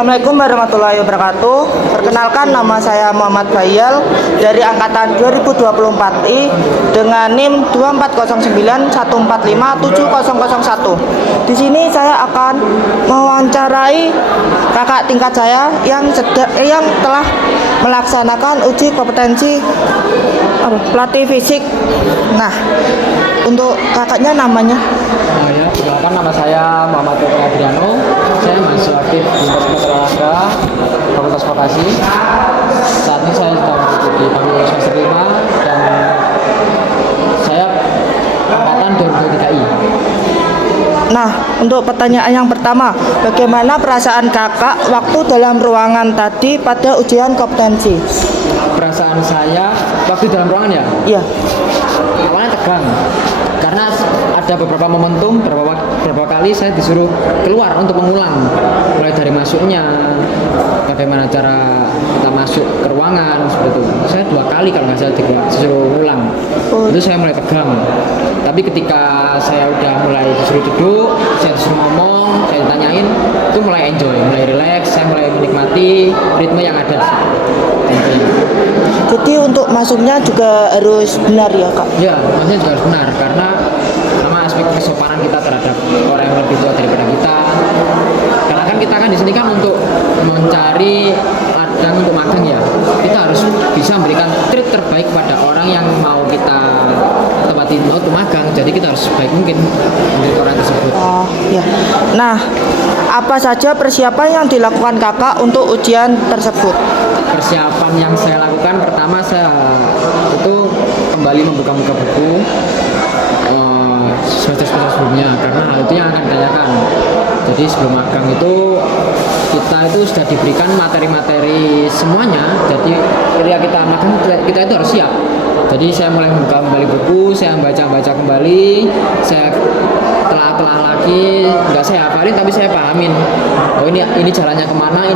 Assalamualaikum warahmatullahi wabarakatuh. Perkenalkan, nama saya Muhammad Bayal dari angkatan 2024I dengan NIM 24091457001. Di sini saya akan mewawancarai kakak tingkat saya yang telah melaksanakan uji kompetensi pelatih fisik. Nah, untuk kakaknya namanya? Ya, perkenalkan, nama saya Muhammad Adriano. Saya masih aktif di Fakultas Olahraga Fakultas Vokasi. Saat ini saya sedang di Fakultas semester 5 dan saya angkatan 2023I. Nah, untuk pertanyaan yang pertama, bagaimana perasaan kakak waktu dalam ruangan tadi pada ujian kompetensi? Perasaan saya waktu dalam ruangan ya? Iya. Awalnya tegang karena ada beberapa momentum, beberapa kali saya disuruh keluar untuk mengulang, mulai dari masuknya, bagaimana cara kita masuk ke ruangan, seperti itu. Saya 2 kali kalau nggak salah disuruh ulang. Itu saya mulai tegang. Tapi ketika saya udah mulai disuruh duduk, saya disuruh ngomong, saya ditanyain, itu mulai enjoy, mulai relax, saya mulai menikmati ritme yang ada. Jadi untuk masuknya juga harus benar ya, Kak? Ya, maksudnya juga harus benar karena sama aspek kesopanan kita terhadap orang yang lebih tua daripada kita. Karena kan kita kan di sini kan untuk mencari ladang untuk magang ya. Kita harus bisa memberikan treat terbaik pada orang yang mau kita tempatin untuk magang. Jadi kita harus sebaik mungkin untuk orang tersebut. Oh, ya. Nah, apa saja persiapan yang dilakukan kakak untuk ujian tersebut? Persiapan yang saya lakukan, pertama saya itu kembali membuka-buka buku semester sebelumnya, karena hal itu yang akan ditanyakan. Jadi sebelum magang itu kita itu sudah diberikan materi-materi semuanya, jadi ketika kita magang kita itu harus siap. Jadi saya mulai membuka kembali buku, saya baca kembali, saya telah lagi, nggak saya hafalin tapi saya pahamin. Oh ini jalannya kemana,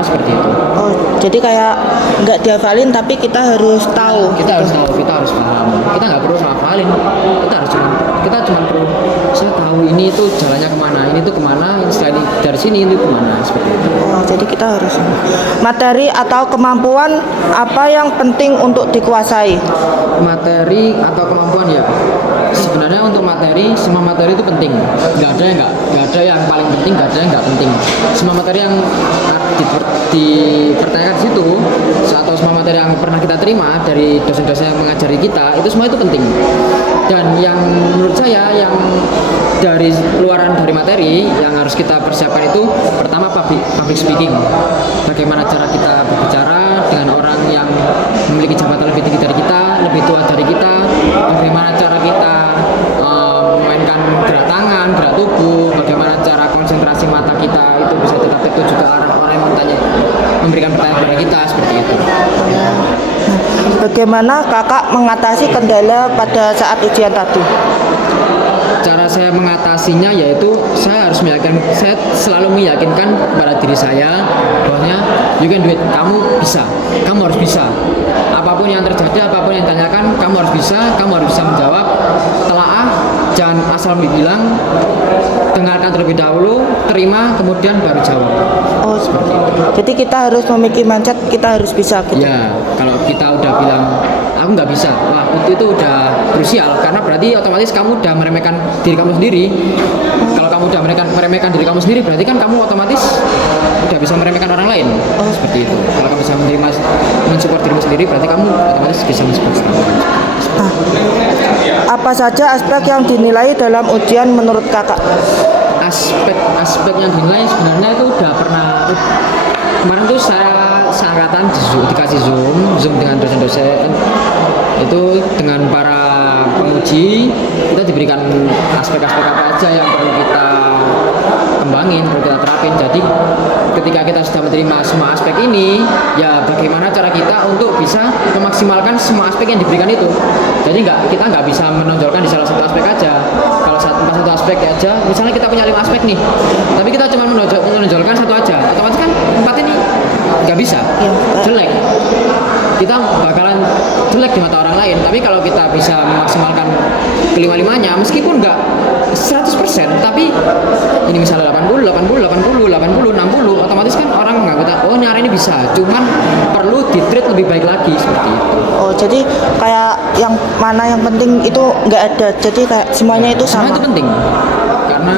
seperti itu. Oh, jadi kayak nggak dihafalin tapi kita harus tahu. Kita harus tahu, kita harus paham. Kita nggak perlu hafalin, kita cuma perlu saya tahu ini itu jalannya kemana, ini tuh kemana, ini selain dari sini ini kemana, seperti itu. Oh, jadi kita harus materi atau kemampuan apa yang penting untuk dikuasai? Materi atau kemampuan ya. Sebenarnya untuk materi, semua materi itu penting. Nggak ada yang paling penting, nggak ada yang nggak penting. Semua materi yang dipertanyakan di situ atau semua materi yang pernah kita terima dari dosen-dosen yang mengajari kita, itu semua itu penting. Dan yang menurut saya yang dari luaran dari materi yang harus kita persiapkan itu pertama public speaking. Bagaimana cara kita berbicara dengan orang yang memiliki jabatan lebih tinggi dari kita, lebih tua dari kita, bagaimana cara kita memainkan gerak tangan, gerak tubuh, bagaimana cara konsentrasi mata kita itu bisa tetap tertuju ke arah orang yang memberikan pertanyaan kepada kita, seperti itu. Bagaimana kakak mengatasi kendala pada saat ujian tadi? Cara saya mengatasinya yaitu saya selalu meyakinkan kepada diri saya bahwasanya you can do it, kamu harus bisa. Apapun yang terjadi, apapun yang ditanyakan, kamu harus bisa menjawab. Telaah, jangan asal bilang, dengarkan terlebih dahulu, terima, kemudian baru jawab. Oh, seperti itu. Jadi kita harus memiliki mindset, kita harus bisa gitu. Ya, kalau kita udah bilang aku nggak bisa, wah itu udah krusial, karena berarti otomatis kamu udah meremehkan diri kamu sendiri. Kalau kamu udah meremehkan diri kamu sendiri, berarti kan kamu otomatis udah bisa meremehkan orang lain. Oh, seperti itu. Kalau kamu bisa mensupport dirimu sendiri, berarti kamu otomatis bisa mensupport orang lain. Nah, apa saja aspek yang dinilai dalam ujian menurut kakak? Aspek yang dinilai sebenarnya itu udah pernah. Kemarin tuh saya seangkatan dikasih zoom dengan dosen-dosen itu dengan para penguji, kita diberikan aspek-aspek apa aja yang perlu kita kembangin, perlu kita terapin. Jadi ketika kita sudah menerima semua aspek ini, ya bagaimana cara kita untuk bisa memaksimalkan semua aspek yang diberikan itu. Jadi kita nggak bisa menonjolkan di salah satu aspek aja. Kalau satu aspek aja, misalnya kita punya 5 aspek nih, tapi kita cuma menonjolkan satu aja, otomatis kan 4 ini nggak bisa, jelek. Kita bakalan jelek di mata orang lain. Tapi kalau kita bisa memaksimalkan kelima-limanya, meskipun nggak 100%, tapi ini misalnya 80, 60, otomatis kan siapapun yang hari ini bisa, cuman perlu di-treat lebih baik lagi seperti itu. Oh, jadi kayak yang mana yang penting itu nggak ada. Jadi kayak semuanya itu Semua sama. itu penting, karena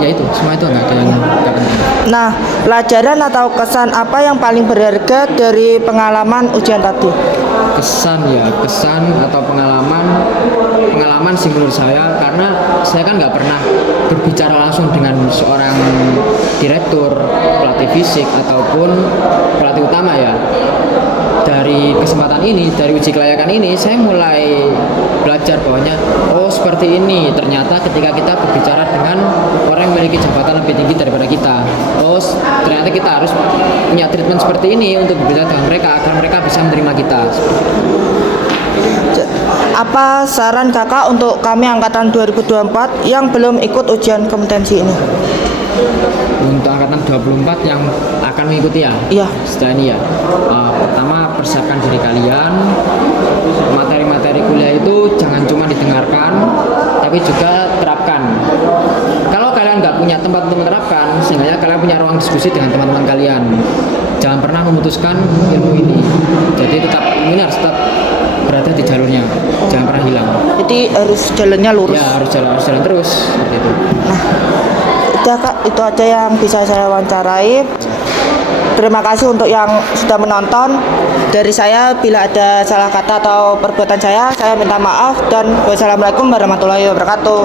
ya itu semua itu nggak ada yang nggak penting. Nah, pelajaran atau kesan apa yang paling berharga dari pengalaman ujian tadi? Kesan atau pengalaman sih menurut saya, karena saya kan nggak pernah berbicara langsung dengan seorang direktur, pelatih fisik ataupun pelatih utama ya. Dari kesempatan ini, dari uji kelayakan ini, saya mulai belajar bahwanya oh seperti ini ternyata ketika kita berbicara dengan orang yang memiliki jabatan lebih tinggi daripada kita. Oh ternyata kita harus punya treatment seperti ini untuk berbicara dengan mereka agar mereka bisa menerima kita. Apa saran kakak untuk kami angkatan 2024 yang belum ikut ujian kompetensi ini? Untuk angkatan 24 yang akan mengikuti ya? Iya. Setelah ini ya, pertama persiapkan diri kalian. Materi-materi kuliah itu jangan cuma didengarkan, tapi juga terapkan. Kalau kalian nggak punya tempat untuk menerapkan, sehingga kalian punya ruang diskusi dengan teman-teman kalian. Jangan pernah memutuskan ilmu ini. Jadi tetap ilmu ini harus tetap berada di jalurnya, jangan pernah hilang. Jadi harus jalannya lurus. Ya harus jalan terus seperti itu. Nah, udah kak, itu aja yang bisa saya wawancarai. Terima kasih untuk yang sudah menonton. Dari saya, bila ada salah kata atau perbuatan saya minta maaf dan wassalamualaikum warahmatullahi wabarakatuh.